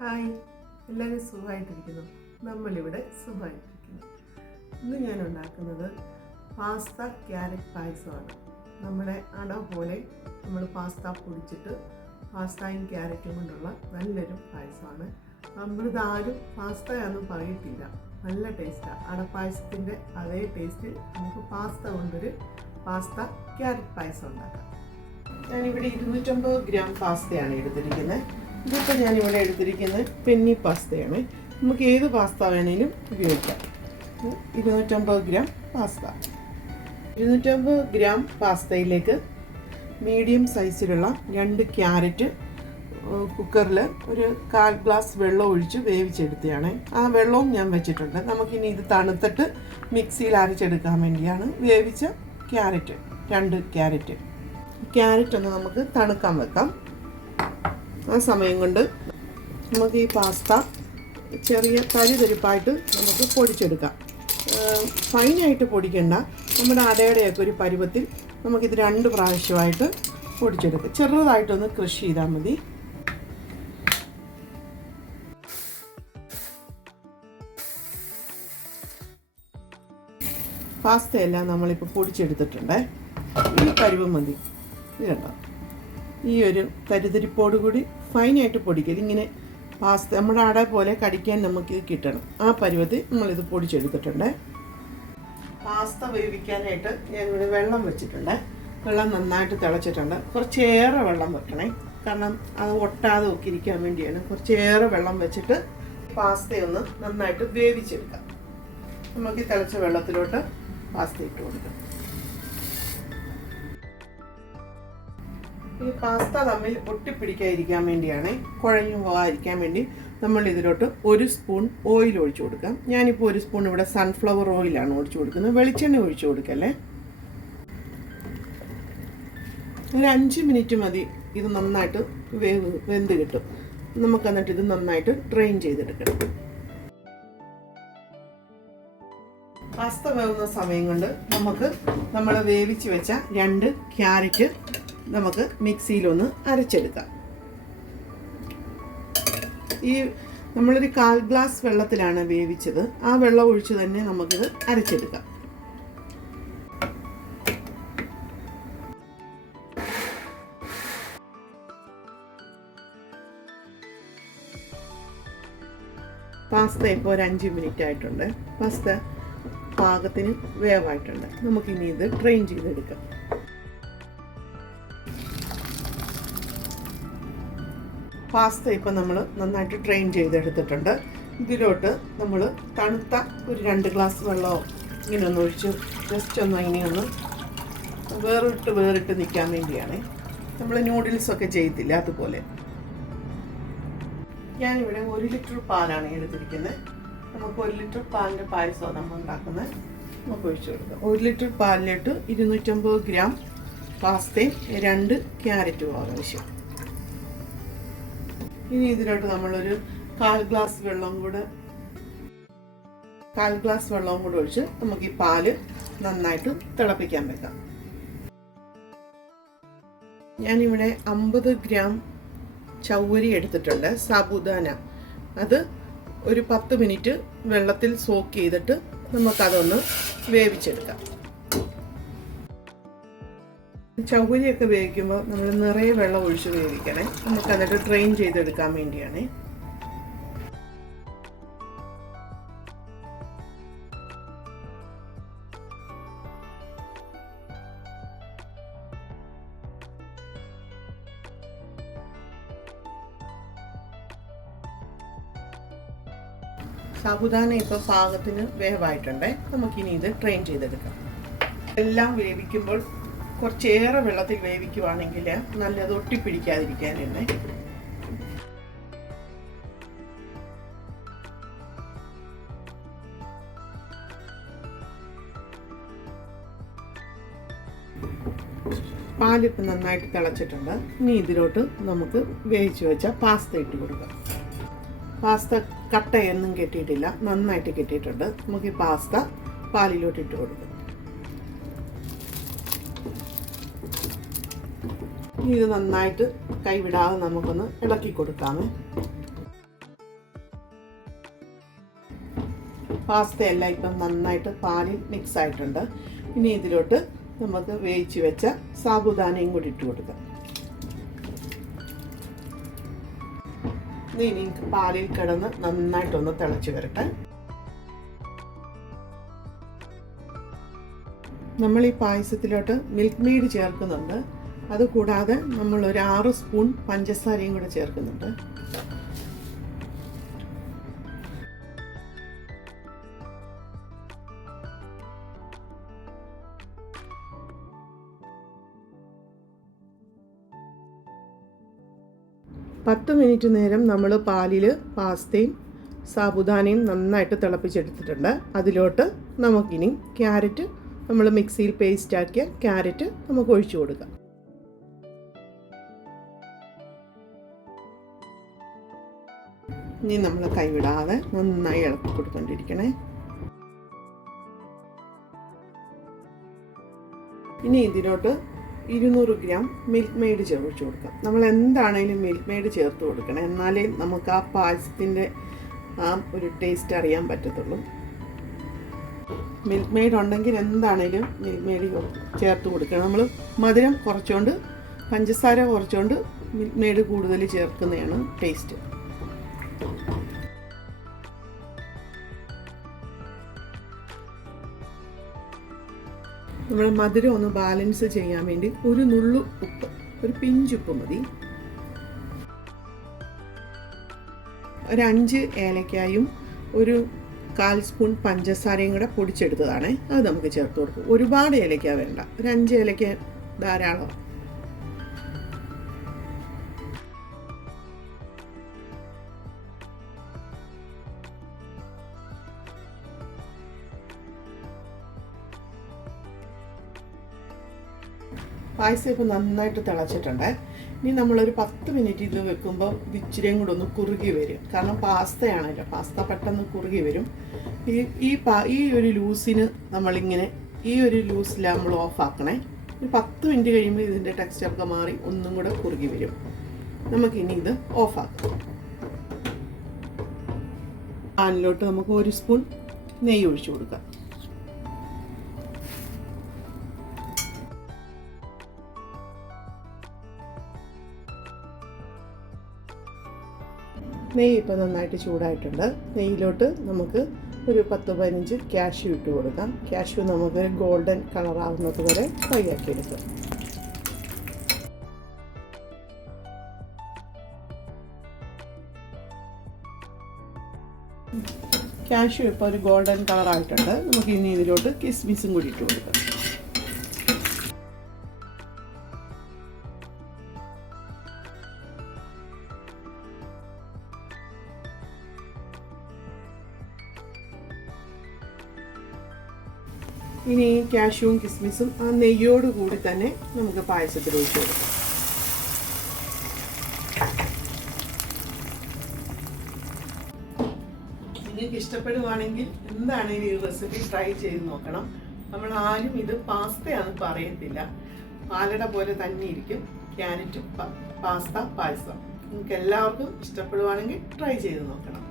Hi, എല്ലാവരും സുഖമായിട്ടിരിക്കുന്നു. നമ്മളിവിടെ സുഖമായിട്ടിരിക്കുന്നു. ഇന്ന് ഞാൻ ഉണ്ടാക്കുന്നത് പാസ്ത ക്യാരറ്റ് പായസമാണ്. നമ്മുടെ അട പോലെ നമ്മൾ പാസ്ത പൊടിച്ചിട്ട് പാസ്തയും ക്യാരറ്റും കൊണ്ടുള്ള നല്ലൊരു പായസമാണ്. നമ്മളിതാരും പാസ്തയാണെന്നും പറയത്തില്ല. നല്ല ടേസ്റ്റാണ്. അടപ്പായസത്തിൻ്റെ അതേ ടേസ്റ്റ് നമുക്ക് പാസ്ത കൊണ്ടൊരു പാസ്ത ക്യാരറ്റ് പായസം ഉണ്ടാക്കാം. ഞാനിവിടെ 250 ഗ്രാം പാസ്തയാണ് എടുത്തിരിക്കുന്നത്. ഇതിപ്പോൾ ഞാനിവിടെ എടുത്തിരിക്കുന്നത് പെന്നി പാസ്തയാണ്. നമുക്ക് ഏത് പാസ്ത വേണേലും ഉപയോഗിക്കാം. 250 ഗ്രാം പാസ്ത. 250 ഗ്രാം പാസ്തയിലേക്ക് മീഡിയം സൈസിലുള്ള 2 ക്യാരറ്റ് കുക്കറിൽ ഒരു 1/4 ഗ്ലാസ് വെള്ളം ഒഴിച്ച് വേവിച്ചെടുത്തതാണ്. ആ വെള്ളവും ഞാൻ വെച്ചിട്ടുണ്ട്. നമുക്കിനി ഇത് തണുത്തിട്ട് മിക്സിയിൽ അരച്ചെടുക്കാൻ വേണ്ടിയാണ് വേവിച്ച ക്യാരറ്റ്. 2 ക്യാരറ്റ് ഒന്ന് നമുക്ക് തണുക്കാൻ വെക്കാം. ആ സമയം കൊണ്ട് നമുക്ക് ഈ പാസ്ത ചെറിയ തരിതരിപ്പായിട്ട് നമുക്ക് പൊടിച്ചെടുക്കാം. ഫൈനായിട്ട് പൊടിക്കണ്ട. നമ്മുടെ അടയുടെയൊക്കെ ഒരു പരുവത്തിൽ നമുക്കിത് 2 പ്രാവശ്യമായിട്ട് പൊടിച്ചെടുക്കാം. ചെറുതായിട്ടൊന്ന് ക്രഷ് ചെയ്താൽ മതി. പാസ്തയെല്ലാം നമ്മളിപ്പോൾ പൊടിച്ചെടുത്തിട്ടുണ്ട്. ഈ പരുവം മതി. ഇത് കണ്ടോ, ഈ ഒരു തരിതരിപ്പോടുകൂടി ഫൈനായിട്ട് പൊടിക്കൽ. ഇങ്ങനെ പാസ്ത നമ്മുടെ അട പോലെ കടിക്കാൻ നമുക്ക് കിട്ടണം. ആ പരുവത്തിൽ നമ്മളിത് പൊടിച്ചെടുത്തിട്ടുണ്ട്. പാസ്ത വേവിക്കാനായിട്ട് ഞാനിവിടെ വെള്ളം വെച്ചിട്ടുണ്ട്. വെള്ളം നന്നായിട്ട് തിളച്ചിട്ടുണ്ട്. കുറച്ചേറെ വെള്ളം വെക്കണേ, കാരണം അത് ഒട്ടാതെ ഒക്കെ ഇരിക്കാൻ വേണ്ടിയാണ്. കുറച്ചേറെ വെള്ളം വെച്ചിട്ട് പാസ്തയൊന്ന് നന്നായിട്ട് വേവിച്ചെടുക്കാം. നമുക്ക് ഈ തിളച്ച വെള്ളത്തിലോട്ട് പാസ്ത ഇട്ട് കൊടുക്കാം. ഈ പാസ്ത തമ്മിൽ ഒട്ടിപ്പിടിക്കാതിരിക്കാൻ വേണ്ടിയാണ്, കുഴഞ്ഞു പോകാതിരിക്കാൻ വേണ്ടി നമ്മൾ ഇതിലോട്ട് 1 സ്പൂൺ ഓയിൽ ഒഴിച്ചു കൊടുക്കാം. ഞാനിപ്പോൾ 1 സ്പൂൺ ഇവിടെ സൺഫ്ലവർ ഓയിലാണ് ഒഴിച്ചു കൊടുക്കുന്നത്. വെളിച്ചെണ്ണ ഒഴിച്ചു കൊടുക്കല്ലേ. ഒരു 5 മിനിറ്റ് മതി. ഇത് നന്നായിട്ട് വെന്ത് കിട്ടും. നമുക്ക് എന്നിട്ട് ഇത് നന്നായിട്ട് ഡ്രെയിൻ ചെയ്തെടുക്കണം. പാസ്ത വേവുന്ന സമയം കൊണ്ട് നമുക്ക് നമ്മൾ വേവിച്ച് വെച്ച 2 ക്യാരറ്റ് നമുക്ക് മിക്സിയിലൊന്ന് അരച്ചെടുക്കാം. ഈ നമ്മളൊരു 1/4 ഗ്ലാസ് വെള്ളത്തിലാണ് വേവിച്ചത്. ആ വെള്ളം ഒഴിച്ച് തന്നെ നമുക്കിത് അരച്ചെടുക്കാം. പാസ്ത ഇപ്പോൾ ഒരു 5 മിനിറ്റ് ആയിട്ടുണ്ട്. പാസ്ത പാകത്തിന് വേവായിട്ടുണ്ട്. നമുക്കിനി ഇത് ഡ്രെയിൻ ചെയ്തെടുക്കാം. പാസ്ത ഇപ്പോൾ നമ്മൾ നന്നായിട്ട് ഡ്രെയിൻ ചെയ്തെടുത്തിട്ടുണ്ട്. ഇതിലോട്ട് നമ്മൾ തണുത്ത ഒരു 2 ഗ്ലാസ് വെള്ളമോ ഇങ്ങനെ ഒന്ന് ഒഴിച്ച് ജസ്റ്റ് ഒന്ന് ഇങ്ങനെയൊന്ന് വേറിട്ട് നിൽക്കാൻ വേണ്ടിയാണ്. നമ്മൾ നൂഡിൽസൊക്കെ ചെയ്യത്തില്ല, അതുപോലെ. ഞാനിവിടെ 1 ലിറ്റർ പാലാണ് എടുത്തിരിക്കുന്നത്. നമുക്ക് 1 ലിറ്റർ പാലിൻ്റെ പായസമാണ് നമ്മൾ ഉണ്ടാക്കുന്നത്. നമുക്ക് ഒഴിച്ചു കൊടുക്കാം. 1 ലിറ്റർ പാലിലിട്ട് 250 ഗ്രാം പാസ്തയും 2 ക്യാരറ്റും ആവശ്യം. ഇനി ഇതിലോട്ട് നമ്മളൊരു 1/4 ഗ്ലാസ് വെള്ളം കൂടെ ഒഴിച്ച് നമുക്ക് ഈ പാല് നന്നായിട്ട് തിളപ്പിക്കാൻ വെക്കാം. ഞാനിവിടെ 50 ഗ്രാം ചൗവരി എടുത്തിട്ടുണ്ട്, സാബുദാന. അത് ഒരു 10 മിനിറ്റ് വെള്ളത്തിൽ സോക്ക് ചെയ്തിട്ട് നമുക്കതൊന്ന് വേവിച്ചെടുക്കാം. ചൗവരിയൊക്കെ വേവിക്കുമ്പോൾ നമ്മൾ നിറയെ വെള്ളം ഒഴിച്ച് വേവിക്കണേ. നമുക്ക് എന്നിട്ട് ഡ്രെയിൻ ചെയ്തെടുക്കാൻ വേണ്ടിയാണ്. സാബുദാന ഇപ്പോൾ പാകത്തിന് വേവായിട്ടുണ്ട്. നമുക്കിനി ഇത് ഡ്രെയിൻ ചെയ്തെടുക്കാം. എല്ലാം വേവിക്കുമ്പോൾ കുറച്ചേറെ വെള്ളത്തിൽ വേവിക്കുവാണെങ്കിൽ നല്ലത് ഒട്ടിപ്പിടിക്കാതിരിക്കാൻ തന്നെ. പാലിപ്പം നന്നായിട്ട് തിളച്ചിട്ടുണ്ട്. ഇനി ഇതിലോട്ട് നമുക്ക് വേവിച്ച് വെച്ച പാസ്ത ഇട്ട് കൊടുക്കാം. പാസ്ത കട്ടയൊന്നും കെട്ടിയിട്ടില്ല, നന്നായിട്ട് കെട്ടിയിട്ടുണ്ട്. നമുക്ക് ഈ പാസ്ത പാലിലോട്ട് ഇട്ട് കൊടുക്കാം. ഇത് നന്നായിട്ട് കൈവിടാതെ നമുക്കൊന്ന് ഇളക്കി കൊടുക്കാമേ. പാസ്തയെല്ലാം ഇപ്പം നന്നായിട്ട് പാലിൽ മിക്സ് ആയിട്ടുണ്ട്. ഇനി ഇതിലോട്ട് നമുക്ക് വേവിച്ച് വെച്ച സാബുദാനയും കൂടി ഇട്ട് കൊടുക്കാം. ഇനി പാലിൽ കിടന്ന് നന്നായിട്ടൊന്ന് തിളച്ച് വരട്ടെ. നമ്മൾ ഈ പായസത്തിലോട്ട് മിൽക്ക് മെയ്ഡ് ചേർക്കുന്നുണ്ട്. അതുകൂടാതെ നമ്മൾ ഒരു 6 സ്പൂൺ പഞ്ചസാരയും കൂടെ ചേർക്കുന്നുണ്ട്. പത്ത് മിനിറ്റ് നേരം നമ്മൾ പാലിൽ പാസ്തയും സാബുദാനയും നന്നായിട്ട് തിളപ്പിച്ചെടുത്തിട്ടുണ്ട്. അതിലോട്ട് നമുക്കിനി ക്യാരറ്റ്, നമ്മൾ മിക്സിയിൽ പേസ്റ്റ് ആക്കിയ ക്യാരറ്റ് നമുക്ക് ഒഴിച്ചു കൊടുക്കാം. ഇനി നമ്മൾ കൈവിടാതെ നന്നായി ഇളക്കി കൊടുക്കൊണ്ടിരിക്കണേ. ഇനി ഇതിലോട്ട് 200 ഗ്രാം മിൽക്ക് മെയ്ഡ് ചേർത്ത് കൊടുക്കാം. നമ്മൾ എന്താണേലും മിൽക്ക് മെയ്ഡ് ചേർത്ത് കൊടുക്കണം, എന്നാലേ നമുക്ക് ആ പായസത്തിൻ്റെ ആ ഒരു ടേസ്റ്റ് അറിയാൻ പറ്റത്തുള്ളൂ. മിൽക്ക് മെയ്ഡ് ഉണ്ടെങ്കിൽ എന്താണേലും മിൽക്ക് മെയ്ഡ് ചേർത്ത് കൊടുക്കണം. നമ്മൾ മധുരം കുറച്ചുകൊണ്ട്, പഞ്ചസാര കുറച്ചുകൊണ്ട് മിൽക്ക് മെയ്ഡ് കൂടുതൽ ചേർക്കുന്നതാണ് ടേസ്റ്റ്. നമ്മൾ മധുരം ഒന്ന് ബാലൻസ് ചെയ്യാൻ വേണ്ടി ഒരു നുള്ളു ഉപ്പ്, ഒരു പിഞ്ചുപ്പ് മതി. ഒരു 5 ഏലക്കായും ഒരു 1/4 സ്പൂൺ പഞ്ചസാരയും കൂടെ പൊടിച്ചെടുത്തതാണ്. അത് നമുക്ക് ചേർത്ത് കൊടുക്കും. ഒരുപാട് ഏലക്ക വേണ്ട, ഒരു 5 ഏലക്ക ധാരാളം. പായസം ഇപ്പോൾ നന്നായിട്ട് തിളച്ചിട്ടുണ്ട്. ഇനി നമ്മളൊരു 10 മിനിറ്റ് ഇത് വെക്കുമ്പോൾ ഇച്ചിരിയും കൂടെ ഒന്ന് കുറുകി വരും. കാരണം പാസ്തയാണല്ലോ, പാസ്ത പെട്ടെന്ന് കുറുകി വരും. ഈ ഒരു ലൂസിന് നമ്മളിങ്ങനെ ഈ ഒരു ലൂസിൽ നമ്മൾ ഓഫാക്കണേ. ഒരു 10 മിനിറ്റ് കഴിയുമ്പോൾ ഇതിൻ്റെ ടെക്സ്ചറൊക്കെ മാറി ഒന്നും കൂടെ കുറുകി വരും. നമുക്കിനി ഇത് ഓഫാക്കാം. പാനിലോട്ട് നമുക്ക് 1 സ്പൂൺ നെയ്യ് ഒഴിച്ചു കൊടുക്കാം. നെയ്യ് ഇപ്പോൾ നന്നായിട്ട് ചൂടായിട്ടുണ്ട്. നെയ്യിലോട്ട് നമുക്ക് ഒരു 10-15 കാഷ്യൂ ഇട്ട് കൊടുക്കാം. കാഷ്യൂ നമുക്ക് ഗോൾഡൻ കളറാവുന്നത് വരെ ഫ്രൈ ആക്കിയെടുക്കാം. കാഷ്യൂ ഇപ്പോൾ ഒരു ഗോൾഡൻ കളറായിട്ടുണ്ട്. നമുക്ക് ഇനി ഇതിലോട്ട് കിസ്മിസും കൂടി ഇട്ട് കൊടുക്കാം. ഇനി കാഷ്യൂവും കിസ്മിസും ആ നെയ്യോട് കൂടി തന്നെ നമുക്ക് പായസത്തിൽ ഒഴിച്ചു കൊടുക്കാം. നിങ്ങൾക്ക് ഇഷ്ടപ്പെടുവാണെങ്കിൽ എന്താണെങ്കിലും ഈ റെസിപ്പി ട്രൈ ചെയ്ത് നോക്കണം. നമ്മൾ ആരും ഇത് പാസ്തയാണ് പറയത്തില്ല, പാലട പോലെ തന്നെ ഇരിക്കും. ക്യാരറ്റ് പാസ്ത പായസം നിങ്ങൾക്ക് എല്ലാവർക്കും ഇഷ്ടപ്പെടുവാണെങ്കിൽ ട്രൈ ചെയ്ത് നോക്കണം.